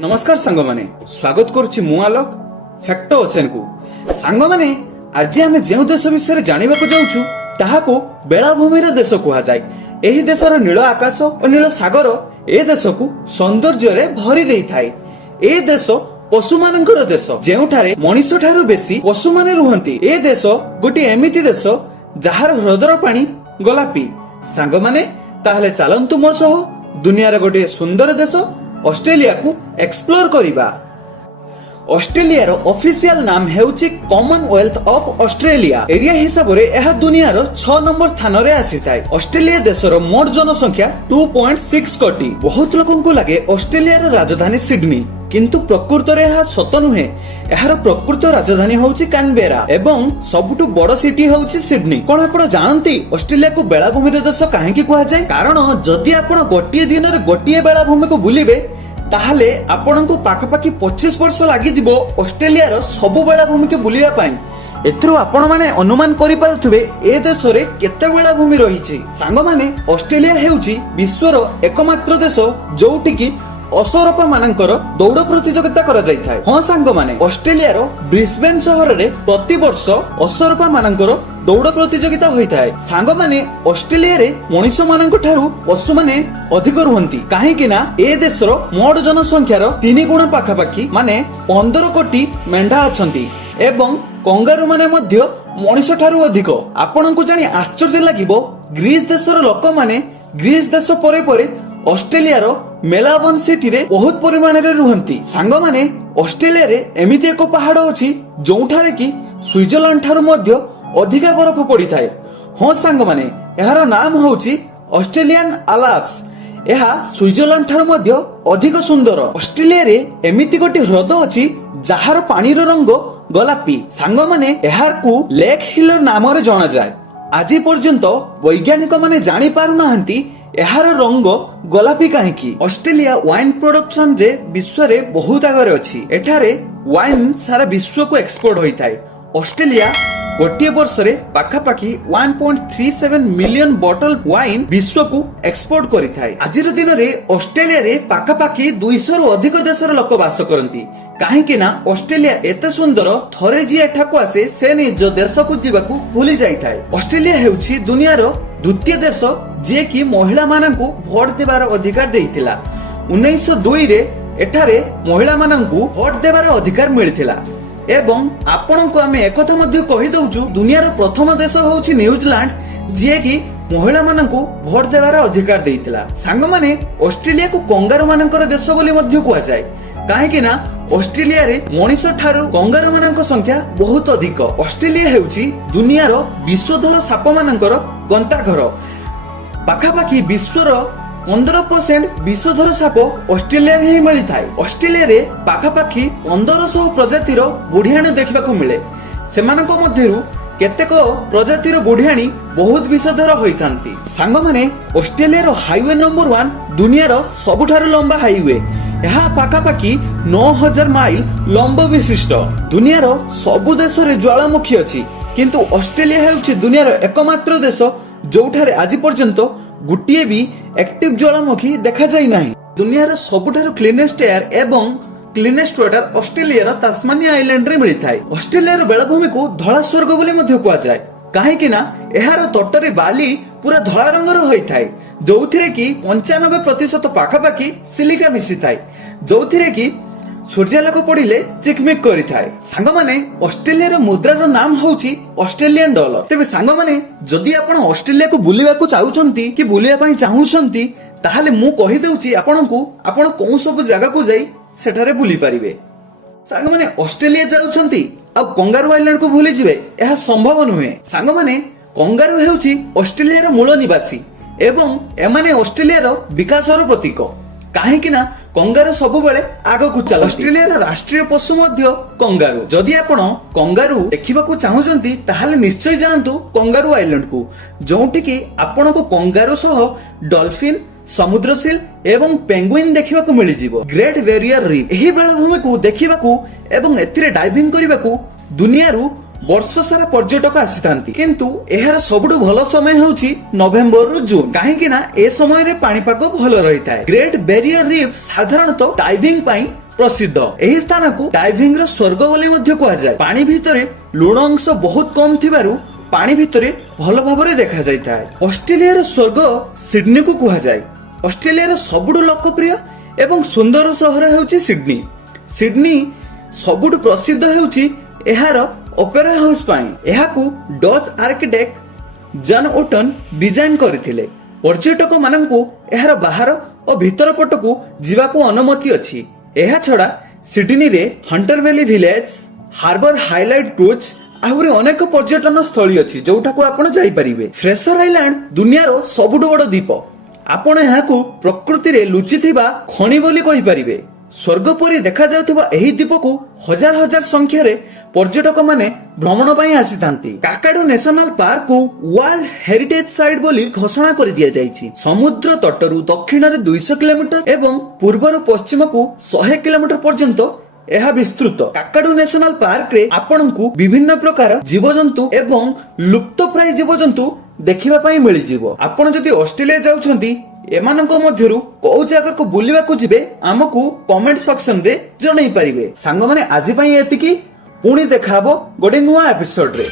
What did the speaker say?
नमस्कार सांग माने स्वागत करुछि मु आलोक फैक्ट ओशन को। सांग माने आज आमे जेउ देश विषय जानिबा को जाउछु ताहाको बेलाभूमिर देश कुहा जाय। एही देशर नील आकाश और नील सागर ए देश को सौंदर्य रे भरी देई थाए। ए देश पशु मानकर देश जेउठारे मनीष ठारू बेसी पशु माने रुहंती। ए देश गोटे एमिति देश जहार हृदय पानी गोलापी। सांग माने ताहले चलंतु मो सह दुनियार गोटे सुंदर देश ऑस्ट्रेलिया को एक्सप्लोर करिबा। ऑस्ट्रेलिया रो ऑफिशियल नाम हेउची कॉमनवेल्थ ऑफ ऑस्ट्रेलिया। एरिया हिसाब रे एहा दुनिया रो 6 नंबर स्थान रे आसीथाय। ऑस्ट्रेलिया देशर मोट जनसंख्या 2.6 कोटी। बहुत लोकन को लागे ऑस्ट्रेलिया रो राजधानी सिडनी, किंतु प्रकृत रे एहा सत नुहे। एहार प्रकृत राजधानी होउची कैनबेरा एवं सबुटु बड़ सिटी होउची सिडनी। कोन आपण जानंती ऑस्ट्रेलिया को बेलाभूमि देश काहेकि कुहा जाय? कारण जदि आपण गोटिए दिन रे गोटिए बेलाभूमि को बुलिबे ताहले आपनको पाखापाखि 25 वर्ष लागि जिवो ऑस्ट्रेलिया रो सब बेलाभूमि के बुलिया पाई। एथरो आपण माने अनुमान करि पारुथबे ए देश रे केते बेलाभूमि रहिछि। सांग माने ऑस्ट्रेलिया हेउछि विश्वर एकमात्र देश जोउठी कि असरपा मानकर दौड़ प्रतियोगिता करा जाय थाए। हां सांग माने ऑस्ट्रेलिया रो ब्रिस्बेन शहर रे प्रति वर्ष असरपा मानकर दौड़ प्रतियोगिता होई थाए। सांग माने ऑस्ट्रेलिया रे मनुष्य मानक ठारू पशु माने अधिक रुहंती। काहे कि ना ए देश रो मोट जनसंख्या रो 3 गुण पाखापाखि माने 15 कोटी मेंढा अछंती एवं कंगारू माने मध्य मनुष्य ठारू अधिक। आपनको जानि आश्चर्य लागिबो ग्रीस देशर लोक माने ग्रीस देश परे परे ऑस्ट्रेलिया रो मेलबोर्न सिटी रे बहुत परिमाण रे रुहंती। सांग माने ऑस्ट्रेलिया रे एमिति एको पहाड़ अछि जोंठारे कि स्विट्जरलैंड ठारू मध्य अधिक बरफ पड़ी थाए। हां सांग माने एहार नाम होउची ऑस्ट्रेलियन आल्प्स। एहा स्विट्जरलैंड ठारू मध्य अधिक सुंदर। ऑस्ट्रेलिया रे एमिति गोटे ह्रद अछि जहार पानी रो रंग गोलापी। सांग माने एहार को लेक हिल नाम रे जाना जाय। आज पर्यंत वैज्ञानिक माने जानि पारु नाहंती एहार रंग गोलापी काहेकि। ऑस्ट्रेलिया वाइन प्रोडक्शन रे विश्व रे बहुत आगे अछि। एठारे वाइन सारा विश्व को एक्सपोर्ट होई थाए। ऑस्ट्रेलिया गोटे वर्ष रे पाखापाखि 1.37 मिलियन बोतल वाइन विश्व को एक्सपोर्ट करि थाए। आजिर दिन रे ऑस्ट्रेलिया रे पाखापाखि 200 रु अधिक देशर लोक वास करंती। काहेकि ना ऑस्ट्रेलिया एते सुंदर थरे जी एठाको आसे से निज देश को जीवाकू भूली जाई थाए। ऑस्ट्रेलिया हेउछि दुनिया रो द्वितीय देश जे कि महिला माननकू भोट देबार अधिकार देइथिला। 1902 रे एठारे महिला माननकू भोट देबार अधिकार मिलिथिला। एवं आपनको आमे एकथा मध्ये कहि दउछु दुनियार प्रथम देश होउछि न्यूजीलैंड जे कि महिला माननकू भोट देबार अधिकार देइथिला। सांग माने ऑस्ट्रेलिया को कंगारू मानकर देश बोली मध्ये कुहा जाय। काहे कि ना ऑस्ट्रेलिया रे मनुष्य ठारू कंगारू मानक संख्या बहुत अधिक। ऑस्ट्रेलिया हेउछि दुनियार विश्वधर साप मानकर गंताघर। पाखापाखि विश्वर 15% विश्वधर साप ऑस्ट्रेलिया रे ही मिली थाए। ऑस्ट्रेलिया रे पाखापाखि 1500 प्रजातिर बुढ़ियाणी देखा मिले। सेमानक मध्यरु केतेक प्रजातिर बुढ़ियाणी बहुत विषधर होइथांती। सांग माने ऑस्ट्रेलिया रो हाईवे नंबर 1 दुनियार सबुठारु लंबा हाईवे। यह पाखापाखि 9000 माइल लंब विशिष्ट। दुनियार सबु देश रे ज्वालामुखी अछि, किंतु ऑस्ट्रेलिया हेउछि दुनियार एकमात्र देश जोठारे आज पर्यंत गुटिए भी एक्टिव ज्वालामुखी देखा जाय नाही। दुनियार सबुठारु क्लीनेस्ट एयर एवं क्लीनेस्ट वाटर ऑस्ट्रेलिया रो तास्मानिया आइलैंड रे मिली थाए। ऑस्ट्रेलिया रो बेलाभूमि को धला स्वर्ग बोली मध्ये कुआ जाय। काहे कि ना एहार तटरे बाली पूरा धला रंगर होई थाए, जोथिरे कि 95% पाखापाखि सिलिका मिसी थाए, जोथिरे कि सूर्यालोक पड़िले चिकमिक करि थाए। सांग माने ऑस्ट्रेलिया रो मुद्रा रो नाम होउछि ऑस्ट्रेलियन डॉलर। तेबे सांग माने जदि आपण ऑस्ट्रेलिया को बुलिबा को चाहुचंती कि बुलिया पई चाहुचंती ताहाले मु कहि देउछि आपनकू आपण कोन सब जगह को जाई सेठारे बुली परिबे। सांग माने ऑस्ट्रेलिया जाउछंती अब कंगारू आइलैंड को भूली जिवे एहा संभव नुहे। सांग माने कंगारू हेउछि ऑस्ट्रेलिया रो मूल निवासी एवं एमाने ऑस्ट्रेलिया रो विकास रो प्रतीक। काहे कि ना कंगारू सब बेले आगो को चल। ऑस्ट्रेलिया रो राष्ट्रीय पशु मध्य कंगारू। जदि आपण कंगारू देखिबा को चाहुचंती ताहाले निश्चय जांतु कंगारू आइलैंड को, जोंठी कि आपनको कंगारू सह डॉल्फिन समुद्र सील एवं पेंगुइन देखिबा को मिली जिवो। ग्रेट बैरियर रीफ एही बेलाभूमि को देखिबा को एवं एथिरे डाइविंग करिबा को दुनियारू वर्ष सारा पर्यटक आसीथांती, किंतु एहार सबुठु भल समय होउछि नवेम्बर रु जून। काहेकि ना ए समय रे पानीपाग भल रही थाए। ग्रेट बैरियर रीफ साधारणतः डाइविंग पाई ପ୍ରସିଦ୍ଧ। ଏହି ସ୍ଥାନକୁ ଡାଇଭିଂ ର ସ୍ୱର୍ଗ ବୋଲି ମଧ୍ୟ କୁହାଯାଏ। ପାଣି ଭିତରେ ଲୁଣ ଅଂଶ ବହୁତ କମ ଥିବାରୁ ପାଣି ଭିତରେ ଭଲ ଭାବରେ ଦେଖାଯାଇଥାଏ। ଅଷ୍ଟ୍ରେଲିଆର ସ୍ୱର୍ଗ ସିଡନୀକୁ କୁହାଯାଏ। ଅଷ୍ଟ୍ରେଲିଆର ସବୁଠୁ ଲୋକପ୍ରିୟ ଏବଂ ସୁନ୍ଦର ସହର ହେଉଛି ସିଡନୀ। ସିଡନୀ ସବୁଠୁ ପ୍ରସିଦ୍ଧ ହେଉଛି ଏହାର ଅପେରା ହାଉସ୍ ପାଇଁ। ଏହାକୁ ଡଚ୍ ଆର୍କିଟେକ୍ଟ ଜନ୍ ଓଟନ୍ ଡିଜାଇନ କରିଥିଲେ। ପର୍ଯ୍ୟଟକ ମାନଙ୍କୁ ଏହାର ବାହାର ଓ ଭିତର ପଟକୁ ଯିବାକୁ ଅନୁମତି ଅଛି। ଏହା ଛଡା ସିଡନୀରେ Hunter Valley village, harbour highlight cruise ଆହୁରି ଅନେକ ପର୍ଯ୍ୟଟନ ସ୍ଥଳୀ ଅଛି ଯୋଉଠାକୁ ଆପଣ ଯାଇପାରିବେ। ଫ୍ରେସର ଆଇଲାଣ୍ଡ ଦୁନିଆର ସବୁଠୁ ବଡ ଦ୍ୱୀପ। ଆପଣ ଏହାକୁ ପ୍ରକୃତିରେ ଲୁଚିଥିବା ଖଣି ବୋଲି କହିପାରିବେ। ସ୍ୱର୍ଗ ପରି ଦେଖାଯାଉଥିବା ଏହି ଦ୍ୱୀପକୁ ହଜାର ହଜାର ସଂଖ୍ୟାରେ ପର୍ଯ୍ୟଟକ ମାନେ ଭ୍ରମଣ ପାଇଁ ଆସିଥାନ୍ତି। କାକାଡୁ ନ୍ୟାସନାଲ ପାର୍କକୁ ୱାର୍ଲଡ ହେରିଟେଜ ସାଇଟ୍ ବୋଲି ଘୋଷଣା କରି ଦିଆଯାଇଛି। ସମୁଦ୍ର ତଟରୁ ଦକ୍ଷିଣରେ 200 କିଲୋମିଟର ଏବଂ ପୂର୍ବରୁ ପଶ୍ଚିମକୁ 100 କିଲୋମିଟର ପର୍ଯ୍ୟନ୍ତ ଏହା ବିସ୍ତୃତ। କାକାଡୁ ନ୍ୟାସନାଲ ପାର୍କରେ ଆପଣଙ୍କୁ ବିଭିନ୍ନ ପ୍ରକାର ଜୀବଜନ୍ତୁ ଏବଂ ଲୁପ୍ତପ୍ରାୟ ଜୀବଜନ୍ତୁ ଦେଖିବା ପାଇଁ ମିଳିଯିବ। ଆପଣ ଯଦି ଅଷ୍ଟ୍ରେଲିଆ ଯାଉଛନ୍ତି ଏମାନଙ୍କ ମଧ୍ୟରୁ କୋଉ ଜାଗାକୁ ବୁଲିବାକୁ ଯିବେ ଆମକୁ କମେଣ୍ଟ ସେକ୍ସନରେ ଜଣାଇ ପାରିବେ। ସାଙ୍ଗମାନେ ଆଜି ପାଇଁ ଏତିକି। ପୁଣି ଦେଖାହବ ଗୋଟେ ନୂଆ ଏପିସୋଡରେ।